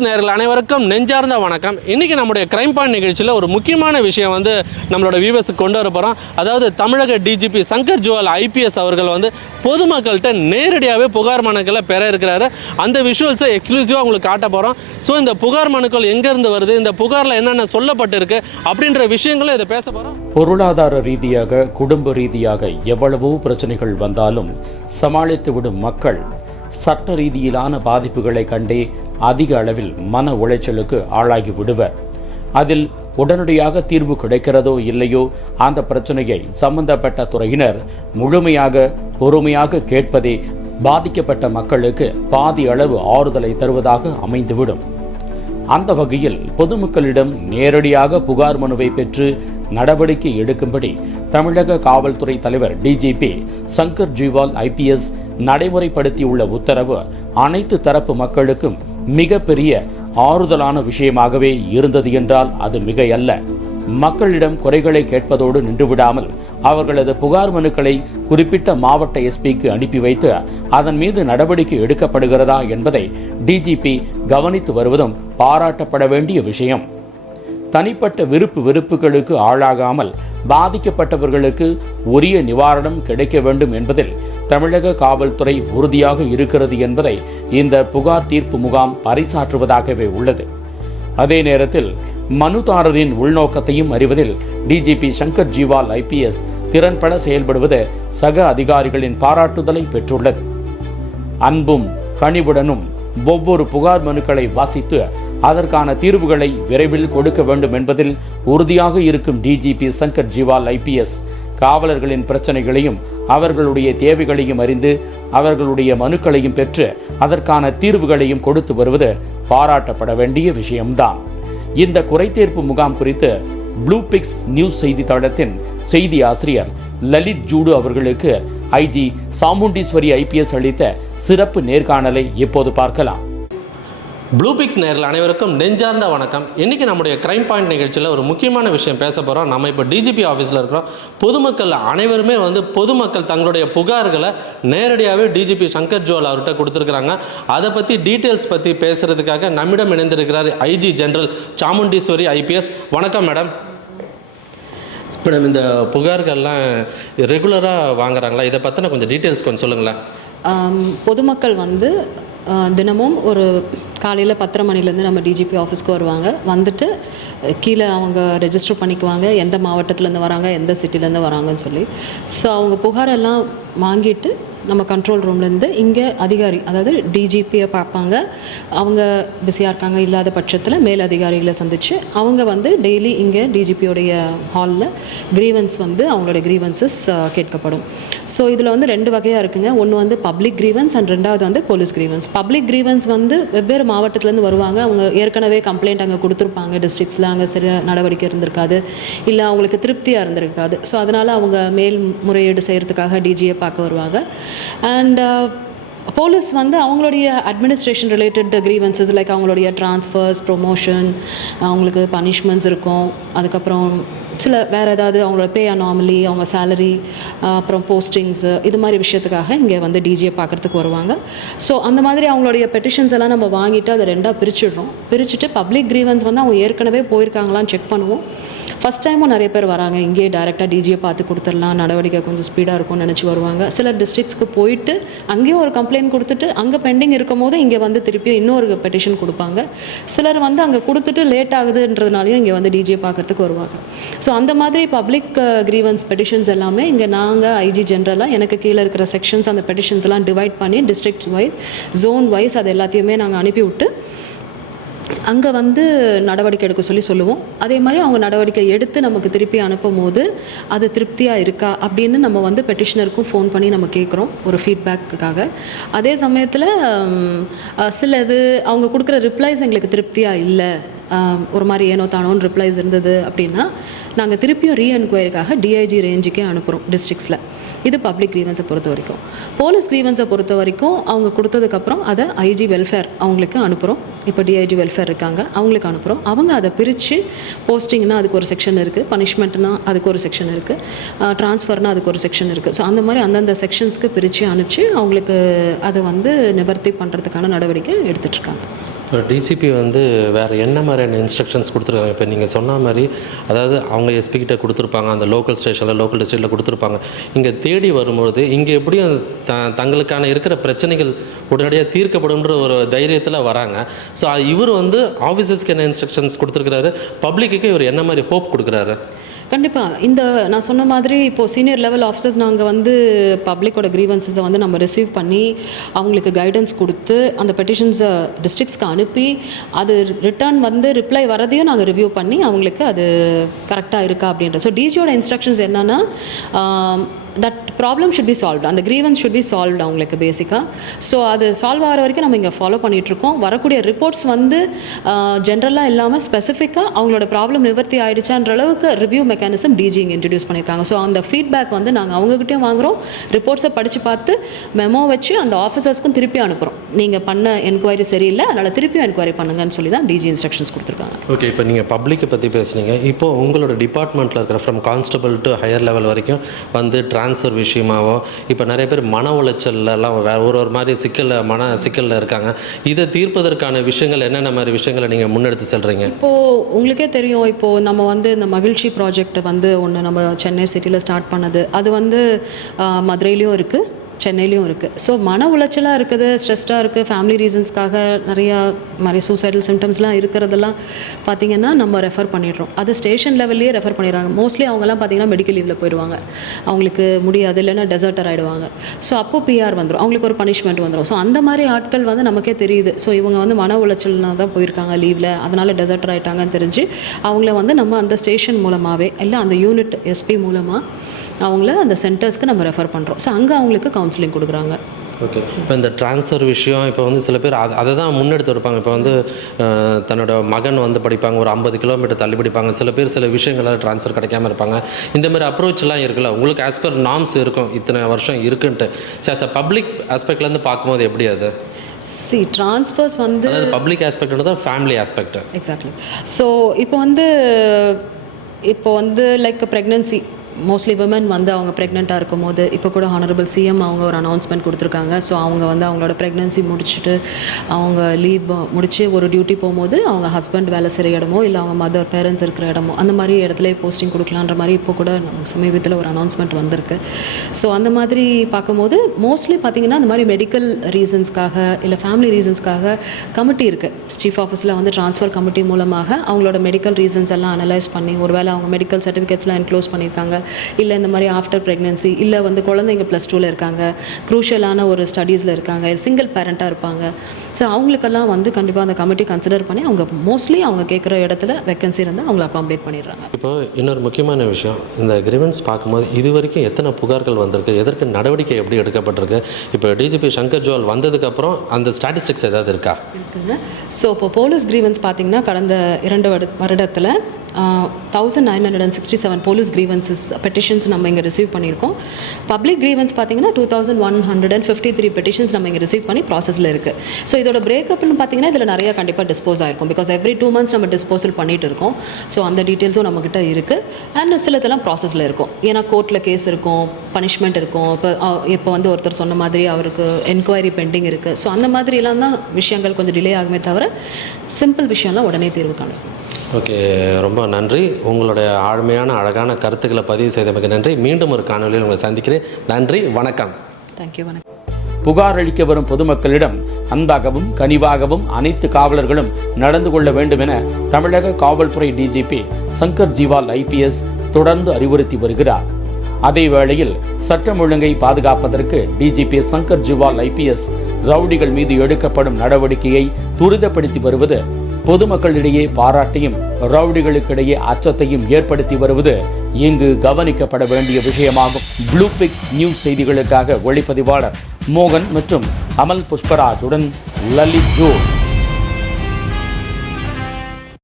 Fix நேர்கள் அனைவருக்கும் நெஞ்சார்ந்த வணக்கம். இன்றைக்கி நம்முடைய கிரைம் பாயிண்ட் நிகழ்ச்சியில் ஒரு முக்கியமான விஷயம் வந்து நம்மளோட வியூவர்ஸுக்கு கொண்டு வர போகிறோம் அதாவது தமிழக டிஜிபி சங்கர் ஜுவல் ஐபிஎஸ் அவர்கள் வந்து பொதுமக்கள்கிட்ட நேரடியாகவே புகார் மனுக்களை பெற இருக்கிறாரு. அந்த விஷுவல்ஸை எக்ஸ்க்ளூசிவாக உங்களுக்கு காட்ட போகிறோம் ஸோ இந்த புகார் மனுக்கள் எங்கேருந்து வருது? இந்த புகாரில் என்னென்ன சொல்லப்பட்டிருக்கு? அப்படின்ற விஷயங்களும் இதை பேச போகிறோம் பொருளாதார ரீதியாக குடும்ப ரீதியாக எவ்வளவோ பிரச்சனைகள் வந்தாலும் சமாளித்து விடும் மக்கள் சட்ட ரீதியிலான பாதிப்புகளை கண்டே அதிக அளவில் மன உளைச்சலுக்கு ஆளாகி விடுவர். அதில் உடனடியாக தீர்வு கிடைக்கிறதோ இல்லையோ அந்த பிரச்சனையை சம்பந்தப்பட்ட துறையினர் முழுமையாக பொறுமையாக கேட்பதே பாதிக்கப்பட்ட மக்களுக்கு பாதி அளவு ஆறுதலை தருவதாக அமைந்துவிடும். அந்த வகையில் பொதுமக்களிடம் நேரடியாக புகார் மனுவை பெற்று நடவடிக்கை எடுக்கும்படி தமிழக காவல்துறை தலைவர் டிஜிபி சங்கர் ஜிவால் ஐபிஎஸ் நடைமுறைப்படுத்தியுள்ள உத்தரவு அனைத்து தரப்பு மக்களுக்கும் மிகப்பெரிய ஆறுதலான விஷயமாகவே இருந்தது என்றால் அது மிகையல்ல. மக்களிடம் குறைகளை கேட்பதோடு நின்றுவிடாமல் அவர்களது புகார் மனுக்களை குறிப்பிட்ட மாவட்ட எஸ்பிக்கு அனுப்பி வைத்து அதன் மீது நடவடிக்கை எடுக்கப்படுகிறதா என்பதை டிஜிபி கவனித்து வருவதும் பாராட்டப்பட வேண்டிய விஷயம். தனிப்பட்ட விருப்பு வெறுப்புகளுக்கு ஆளாகாமல் பாதிக்கப்பட்டவர்களுக்கு உரிய நிவாரணம் கிடைக்க வேண்டும் என்பதில் தமிழக காவல்துறை உறுதியாக இருக்கிறது என்பதை இந்த புகார் தீர்ப்பு முகாம் பறைசாற்றுவதாகவே உள்ளது. அதே நேரத்தில் மனுதாரரின் உள்நோக்கத்தையும் அறிவதில் டிஜிபி சங்கர் ஜிவால் ஐபிஎஸ் திறன்பட செயல்படுவது சக அதிகாரிகளின் பாராட்டுதலை பெற்றுள்ளது. அன்பும் கனிவுடனும் ஒவ்வொரு புகார் மனுக்களை வாசித்து அதற்கான தீர்வுகளை விரைவில் கொடுக்க வேண்டும் என்பதில் உறுதியாக இருக்கும் டிஜிபி சங்கர் ஜிவால் ஐபிஎஸ் காவலர்களின் பிரச்சனைகளையும் அவர்களுடைய தேவைகளையும் அறிந்து அவர்களுடைய மனுக்களையும் பெற்று அதற்கான தீர்வுகளையும் கொடுத்து வருவது பாராட்டப்பட வேண்டிய விஷயம்தான். இந்த குறைதீர்ப்பு முகாம் குறித்து ப்ளூ பிக்ஸ் நியூஸ் செய்தித்தாளத்தின் செய்தி ஆசிரியர் லலித் ஜூடு அவர்களுக்கு ஐஜி சாமுண்டீஸ்வரி ஐபிஎஸ் அளித்த சிறப்பு நேர்காணலை இப்போது பார்க்கலாம். ப்ளூ பிக்ஸ் நேரில் அனைவருக்கும் நெஞ்சார்ந்த வணக்கம். இன்றைக்கி நம்முடைய கிரைம் பாயிண்ட் நிகழ்ச்சியில் ஒரு முக்கியமான விஷயம் பேச போகிறோம் நம்ம இப்போ டிஜிபி ஆஃபீஸில் இருக்கிறோம். பொதுமக்கள் அனைவருமே வந்து பொதுமக்கள் தங்களுடைய புகார்களை நேரடியாகவே டிஜிபி சங்கர் ஜுவல் அவர்கிட்ட கொடுத்துருக்குறாங்க. அதை பற்றி டீட்டெயில்ஸ் பற்றி பேசுகிறதுக்காக நம்மிடம் இணைந்திருக்கிறார் ஐஜி ஜெனரல் சாமுண்டீஸ்வரி ஐபிஎஸ் வணக்கம் மேடம் மேடம் இந்த புகார்கள்லாம் ரெகுலராக வாங்குறாங்களா? இதை பற்றின கொஞ்சம் டீட்டெயில்ஸ் கொஞ்சம் சொல்லுங்களேன். பொதுமக்கள் வந்து தினமும் ஒரு காலையில் பத்தரை மணிலேருந்து நம்ம டிஜிபி ஆஃபீஸ்க்கு வருவாங்க. வந்துட்டு கீழே அவங்க ரெஜிஸ்டர் பண்ணிக்குவாங்க. எந்த மாவட்டத்துலேருந்து வராங்க எந்த சிட்டிலேருந்து வராங்கன்னு சொல்லி. ஸோ அவங்க புகாரெல்லாம் வாங்கிட்டு நம்ம கண்ட்ரோல் ரூம்லேருந்து இங்கே அதிகாரி அதாவது டிஜிபியை பார்ப்பாங்க. அவங்க பிஸியாக இருக்காங்க இல்லாத பட்சத்தில் மேல் அதிகாரிகளை சந்தித்து அவங்க வந்து டெய்லி இங்கே டிஜிபியோடைய ஹாலில் க்ரீவன்ஸ் வந்து அவங்களோட க்ரீவன்சஸ் கேட்கப்படும். ஸோ இதில் வந்து ரெண்டு வகையாக இருக்குங்க. ஒன்று வந்து பப்ளிக் க்ரீவன்ஸ் அண்ட் ரெண்டாவது வந்து போலீஸ் க்ரீவன்ஸ் பப்ளிக் க்ரீவன்ஸ் வந்து வெவ்வேறு மாவட்டத்துலேருந்து வருவாங்க. அவங்க ஏற்கனவே கம்ப்ளைண்ட் அங்கே கொடுத்துருப்பாங்க. டிஸ்ட்ரிக்ஸில் அங்கே சில நடவடிக்கை இருந்திருக்காது. இல்லை அவங்களுக்கு திருப்தியாக இருந்திருக்காது. ஸோ அதனால் அவங்க மேல் முறையீடு செய்கிறதுக்காக டிஜியை பார்க்க வருவாங்க. அண்ட் போலீஸ் uh, வந்து அவங்களுடைய அட்மினிஸ்ட்ரேஷன் ரிலேட்டட் கிரீவன்சஸ் லைக் அவங்களுடைய ட்ரான்ஸ்ஃபர்ஸ் ப்ரொமோஷன் அவங்களுக்கு பனிஷ்மெண்ட்ஸ் இருக்கும். அதுக்கப்புறம் சில வேறு ஏதாவது அவங்களோட பே அனாமலி அவங்க சேலரி அப்புறம் போஸ்டிங்ஸு இது மாதிரி விஷயத்துக்காக இங்கே வந்து டிஜியை பார்க்குறதுக்கு வருவாங்க. ஸோ அந்த மாதிரி அவங்களுடைய பெட்டிஷன்ஸ் எல்லாம் நம்ம வாங்கிட்டு அதை ரெண்டாக பிரிச்சிடுறோம். பிரிச்சுட்டு பப்ளிக் கிரீவன்ஸ் வந்து அவங்க ஏற்கனவே போயிருக்காங்களான்னு செக் பண்ணுவோம். ஃபஸ்ட் டைமும் நிறைய பேர் வராங்க. இங்கேயே டேரெக்டாக டிஜியை பார்த்து கொடுத்துடலாம். நடவடிக்கை கொஞ்சம் ஸ்பீடாக இருக்கும்னு நினச்சி வருவாங்க. சில டிஸ்ட்ரிக்ஸ்க்கு போயிட்டு அங்கேயும் ஒரு கம்ப்ளைண்ட் கொடுத்துட்டு அங்கே பெண்டிங் இருக்கும் போது இங்கே வந்து திருப்பியும் இன்னொரு பெட்டிஷன் கொடுப்பாங்க. சிலர் வந்து அங்கே கொடுத்துட்டு லேட் ஆகுதுன்றதுனாலையும் இங்கே வந்து டிஜியை பார்க்கறதுக்கு வருவாங்க. ஸோ அந்த மாதிரி பப்ளிக் கிரீவன்ஸ் பெட்டிஷன்ஸ் எல்லாமே இங்கே நாங்கள் ஐஜி ஜென்ரலாக எனக்கு கீழே இருக்கிற செக்ஷன்ஸ் அந்த பெட்டிஷன்ஸ்லாம் டிவைட் பண்ணி டிஸ்ட்ரிக்ட் வைஸ் ஜோன் வைஸ் அது எல்லாத்தையுமே நாங்கள் அனுப்பி விட்டு அங்கே வந்து நடவடிக்கை எடுக்க சொல்லி சொல்லுவோம். அதே மாதிரி அவங்க நடவடிக்கை எடுத்து நமக்கு திருப்பி அனுப்பும் போது அது திருப்தியாக இருக்கா அப்படின்னு நம்ம வந்து பெட்டிஷனருக்கும் ஃபோன் பண்ணி நம்ம கேட்குறோம் ஒரு ஃபீட்பேக்குக்காக அதே சமயத்தில் சில இது அவங்க கொடுக்குற ரிப்ளைஸ் எங்களுக்கு திருப்தியாக இல்லை. ஒரு மாதிரி ஏனோ தானோன்னு ரிப்ளைஸ் இருந்தது அப்படின்னா நாங்கள் திருப்பியும் ரீஎன்கொயரிக்காக டிஐஜி ரேஞ்சுக்கே அனுப்புகிறோம் டிஸ்ட்ரிக்ஸில் இது பப்ளிக் கிரீவன்ஸை பொறுத்த வரைக்கும். போலீஸ் கிரீவன்ஸை பொறுத்த வரைக்கும் அவங்க கொடுத்ததுக்கப்புறம் அதை ஐஜி வெல்ஃபேர் அவங்களுக்கு அனுப்புகிறோம் இப்போ டிஐஜி வெல்ஃபேர் இருக்காங்க அவங்களுக்கு அனுப்புகிறோம் அவங்க அதை பிரித்து போஸ்டிங்னா அதுக்கு ஒரு செக்ஷன் இருக்குது பனிஷ்மெண்ட்னா அதுக்கு ஒரு செக்ஷன் இருக்குது ட்ரான்ஸ்ஃபர்னா அதுக்கு ஒரு செக்ஷன் இருக்குது ஸோ அந்த மாதிரி அந்தந்த செக்ஷன்ஸ்க்கு பிரித்து அனுப்பிச்சு அவங்களுக்கு அதை வந்து நிவர்த்தி பண்ணுறதுக்கான நடவடிக்கை எடுத்துகிட்ருக்காங்க டிஜிபி வந்து வேறு என்ன மாதிரியான இன்ஸ்ட்ரக்ஷன்ஸ் கொடுத்துருக்காங்க? இப்போ நீங்கள் சொன்ன மாதிரி அதாவது அவங்க எஸ்பி கிட்ட கொடுத்துருப்பாங்க அந்த லோக்கல் ஸ்டேஷனில் லோக்கல் டிஸ்ட்ரிக்டில் கொடுத்துருப்பாங்க. இங்கே தேடி வரும்பொழுது இங்கே எப்படியும் த தங்களுக்கான இருக்கிற பிரச்சனைகள் உடனடியாக தீர்க்கப்படும்ன்ற ஒரு தைரியத்தில் வராங்க. ஸோ இவர் வந்து ஆஃபீஸர்ஸ்க்கு என்ன இன்ஸ்ட்ரக்ஷன்ஸ் கொடுத்துருக்குறாரு? பப்ளிக்கு இவர் என்ன மாதிரி ஹோப் கொடுக்குறாரு? கண்டிப்பாக இந்த நான் சொன்ன மாதிரி இப்போது சீனியர் லெவல் ஆஃபீஸர்ஸ் நாங்கள் வந்து பப்ளிக்கோட க்ரீவன்சஸை வந்து நம்ம ரிசீவ் பண்ணி அவங்களுக்கு கைடன்ஸ் கொடுத்து அந்த பெட்டிஷன்ஸை டிஸ்ட்ரிக்ஸ்க்கு அனுப்பி அது ரிட்டர்ன் வந்து ரிப்ளை வரதையும் நாங்கள் ரிவ்யூ பண்ணி அவங்களுக்கு அது கரெக்டாக இருக்கா அப்படின்ற. ஸோ டிஜியோட இன்ஸ்ட்ரக்ஷன்ஸ் என்னென்னா that problem should be solved அந்த க்ரீவன்ஸ் ஷுட் பி சால்வ்டு அவங்களுக்கு பேசிக்காக ஸோ அது சால்வ் ஆகிற வரைக்கும் நம்ம இங்கே ஃபாலோ பண்ணிகிட்ருக்கோம் வரக்கூடிய ரிப்போர்ட்ஸ் வந்து ஜென்ரலாக இல்லாமல் ஸ்பெசிஃபிக்காக அவங்களோட ப்ராப்ளம் நிவர்த்தி ஆகிடுச்சான்ற அளவுக்கு ரிவ்யூ மெக்கானிசம் டிஜி இங்கே இன்ட்ரடியூஸ் பண்ணியிருக்காங்க ஸோ அந்த ஃபீட்பேக் வந்து நாங்கள் அவங்ககிட்டயும் வாங்குகிறோம் ரிப்போர்ட்ஸை படித்து பார்த்து மெமோ வச்சு அந்த ஆஃபீஸர்ஸ்க்கும் திருப்பி அனுப்புகிறோம் நீங்கள் பண்ண என்கொயரி சரியில்லை அதனால் திருப்பியும் என்கொயரி பண்ணுங்கன்னு சொல்லி தான் டிஜி இன்ஸ்ட்ரக்ஷன்ஸ் கொடுத்துருக்காங்க. ஓகே இப்போ நீங்கள் பப்ளிக்கை பற்றி பேசுனீங்க. இப்போ உங்களோட டிபார்ட்மெண்ட்டில் இருக்கிற from constable to higher level வரைக்கும் வந்து ட்ரான்ஸ்ஃபர் விஷயமாகவும் இப்போ நிறைய பேர் மன உளைச்சல்லாம் வேற ஒரு ஒரு மாதிரி சிக்கலில் மன சிக்கலில் இருக்காங்க. இதை தீர்ப்பதற்கான விஷயங்கள் என்னென்ன மாதிரி விஷயங்களை நீங்கள் முன்னெடுத்து செல்கிறீங்க இப்போது உங்களுக்கே தெரியும் இப்போது நம்ம வந்து இந்த மகிழ்ச்சி ப்ராஜெக்ட் வந்து ஒன்று நம்ம சென்னை சிட்டியில் ஸ்டார்ட் பண்ணது. அது வந்து மதுரையிலையும் இருக்குது சென்னையிலையும் இருக்குது ஸோ மன உளைச்சலாக இருக்குது ஸ்ட்ரெஸ்டாக இருக்குது ஃபேமிலி ரீசன்ஸ்க்காக நிறையா மாதிரி சூசைடல் சிம்டம்ஸ்லாம் இருக்கிறதெல்லாம் பார்த்தீங்கன்னா நம்ம ரெஃபர் பண்ணிடுறோம். அது ஸ்டேஷன் லெவல்லையே ரெஃபர் பண்ணிடுறாங்க. மோஸ்ட்லி அவங்கலாம் பார்த்தீங்கன்னா மெடிக்கல் லீவில் போயிடுவாங்க. அவங்களுக்கு முடியாது இல்லைன்னா டெசர்ட்டர் ஆகிடுவாங்க ஸோ அப்போ பிஆர் வந்துடும் அவங்களுக்கு ஒரு பனிஷ்மெண்ட் வந்துடும் ஸோ அந்த மாதிரி ஆட்கள் வந்து நமக்கே தெரியுது. ஸோ இவங்க வந்து மன உளைச்சல்னா தான் போயிருக்காங்க லீவில் அதனால் டெசர்ட்டர் ஆகிட்டாங்கன்னு தெரிஞ்சு அவங்கள வந்து நம்ம அந்த ஸ்டேஷன் மூலமாகவே இல்லை அந்த யூனிட் எஸ்பி மூலமாக அவங்கள அந்த சென்டர்ஸ்க்கு நம்ம ரெஃபர் பண்ணுறோம் ஸோ அங்கே அவங்களுக்கு கவுன்சிலிங் கொடுக்குறாங்க. ஓகே இப்போ இந்த ட்ரான்ஸ்ஃபர் விஷயம் இப்போ வந்து சில பேர் அதை அதை தான் முன்னெடுத்து இருப்பாங்க. இப்போ வந்து தன்னோட மகன் வந்து படிப்பாங்க. ஒரு ஐம்பது கிலோமீட்டர் தள்ளி படிப்பாங்க. சில பேர் சில விஷயங்களால் ட்ரான்ஸ்ஃபர் கிடைக்காம இருப்பாங்க. இந்த மாதிரி அப்ரோச்லாம் இருக்குல்ல. உங்களுக்கு ஆஸ் பர் நார்ம்ஸ் இருக்கும். இத்தனை வருஷம் இருக்குன்ட்டு. ஸோ ஆஸ் அ பப்ளிக் ஆஸ்பெக்ட்லேருந்து பார்க்கும்போது எப்படி அது? சி ட்ரான்ஸ்ஃபர்ஸ் வந்து public aspect family aspect exactly so இப்போ வந்து இப்போ வந்து லைக் ப்ரெக்னன்சி மோஸ்ட்லி விமன் வந்து அவங்க ப்ரெக்னெண்ட்டாக இருக்கும் போது இப்போ கூட ஹானரபிள் சிஎம் அவங்க ஒரு அனௌன்ஸ்மெண்ட் கொடுத்துருக்காங்க. ஸோ அவங்க வந்து அவங்களோட ப்ரெக்னன்சி முடிச்சுட்டு அவங்க லீவ் முடித்து ஒரு டியூட்டி போகும்போது அவங்க ஹஸ்பண்ட் வேலை செய்கிற இடமோ இல்லை அவங்க மதர் பேரண்ட்ஸ் இருக்கிற இடமோ அந்த மாதிரி இடத்துல போஸ்டிங் கொடுக்கலான்ற மாதிரி இப்போ கூட சமீபத்தில் ஒரு அனௌன்ஸ்மெண்ட் வந்திருக்கு. ஸோ அந்த மாதிரி பார்க்கும்போது மோஸ்ட்லி பார்த்தீங்கன்னா அந்த மாதிரி மெடிக்கல் ரீசன்ஸ்க்காக இல்லை ஃபேமிலி ரீசன்ஸ்க்காக கமிட்டி இருக்குது சீஃப் ஆஃபீஸில் வந்து ட்ரான்ஸ்ஃபர் கமிட்டி மூலமாக அவங்களோட மெடிக்கல் ரீசன்ஸ் எல்லாம் அனலைஸ் பண்ணி ஒருவேளை அவங்க மெடிக்கல் சர்டிஃபிகேட்ஸ்லாம் என்க்ளோஸ் பண்ணியிருக்காங்க. இல்லை இந்த மாதிரி ஆஃப்டர் ப்ரெக்னன்சி இல்லை வந்து குழந்தைங்க ப்ளஸ் டூவில் இருக்காங்க க்ரூஷியலான ஒரு ஸ்டடீஸில் இருக்காங்க சிங்கிள் பேரண்ட்டாக இருப்பாங்க. ஸோ அவங்களுக்கெல்லாம் வந்து கண்டிப்பாக அந்த கமிட்டி கன்சிடர் பண்ணி அவங்க மோஸ்ட்லி அவங்க கேட்குற இடத்துல வேக்கன்சி இருந்தால் அவங்கள அகாமடேட் பண்ணிடுறாங்க. இப்போ இன்னொரு முக்கியமான விஷயம் இந்த கிரிவன்ஸ் பார்க்கும்போது இது வரைக்கும் எத்தனை புகார்கள் வந்திருக்கு எதற்கு நடவடிக்கை எப்படி எடுக்கப்பட்டிருக்கு? இப்போ டிஜிபி சங்கர் ஜோல் வந்ததுக்கப்புறம் அந்த ஸ்டாட்டிஸ்டிக்ஸ் ஏதாவது இருக்கா? இருக்குங்க. ஸோ இப்போ போலீஸ் கிரீவன்ஸ் பார்த்தீங்கன்னா கடந்த இரண்டு வருட வருடத்தில் thousand nine hundred and sixty seven police grievances petitions நம்ம இங்கே ரிசீவ் பண்ணியிருக்கோம். பப்ளிக் கிரீவன்ஸ் பார்த்தீங்கன்னா two thousand one hundred and fifty three petitions நம்ம இங்கே ரிசீவ் பண்ணி ப்ராசஸில் இருக்குது ஸோ இதோட பிரேக்கப்னு பார்த்தீங்கன்னா இதில் நிறையா கண்டிப்பாக டிஸ்போஸ் ஆயிருக்கும். பிகாஸ் எவ்ரி டூ மந்த்ஸ் நம்ம டிஸ்போசல் பண்ணிட்டு இருக்கோம். ஸோ அந்த டீட்டெயில்ஸும் நம்மக்கிட்ட இருக்குது அண்ட் சிலதெல்லாம் ப்ராசஸில் இருக்கும். ஏன்னா கோர்ட்டில் கேஸ் இருக்கும் பனிஷ்மெண்ட் இருக்கும். இப்போ இப்போ வந்து ஒருத்தர் சொன்ன மாதிரி அவருக்கு என்கொயரி பெண்டிங் இருக்குது ஸோ அந்த மாதிரிலாம் தான் விஷயங்கள் கொஞ்சம் டிலே ஆகுமே தவிர சிம்பிள் விஷயம்லாம் உடனே தீர்வு காணும். ஓகே ரொம்ப நன்றி. உங்களுடைய ஆழ்மையான அழகான கருத்துக்களை பதிவு செய்தமைக்கு நன்றி. மீண்டும் ஒரு காணொலியில் உங்களை சந்திக்கிறேன். நன்றி வணக்கம். தேங்க்யூ வணக்கம். புகார் அளிக்க வரும் பொதுமக்களிடம் அன்பாகவும் கனிவாகவும் அனைத்து காவலர்களும் நடந்து கொள்ள வேண்டும் என தமிழக காவல்துறை டிஜிபி சங்கர் ஜிவால் ஐபிஎஸ் தொடர்ந்து அறிவுறுத்தி வருகிறார். அதே வேளையில் சட்டம் ஒழுங்கை பாதுகாப்பதற்கு டிஜிபி சங்கர் ஜிவால் ஐபிஎஸ் ரவுடிகள் மீது எடுக்கப்படும் நடவடிக்கையை துரிதப்படுத்தி வருவது பொதுமக்களிடையே பாராட்டையும் ரவுடிகளுக்கிடையே அச்சத்தையும் ஏற்படுத்தி வருவது இங்கு கவனிக்கப்பட வேண்டிய விஷயமாகும். ப்ளூ பிக்ஸ் நியூஸ் செய்திகளுக்காக ஒளிப்பதிவாளர் மோகன் மற்றும் அமல் புஷ்பராஜுடன் லலித் ஜோ.